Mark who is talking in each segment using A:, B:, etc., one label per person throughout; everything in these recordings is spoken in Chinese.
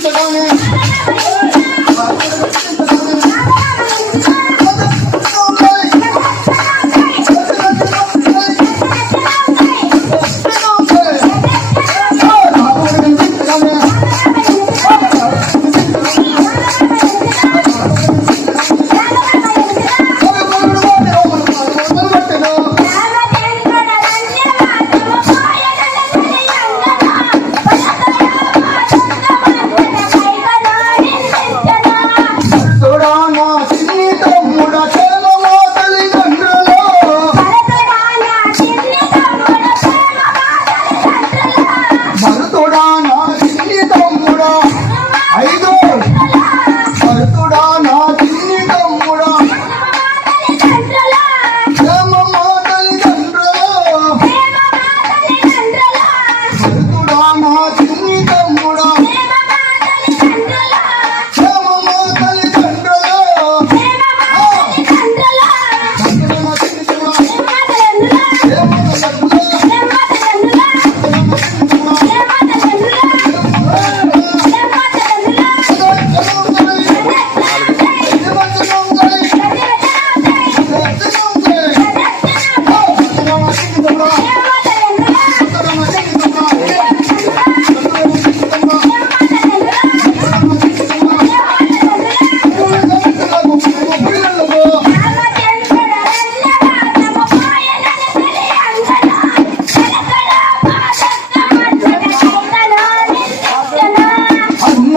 A: 走。una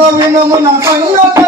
A: ನಮ್ಮವಿನ ಮುನ ಸಂಗತಿ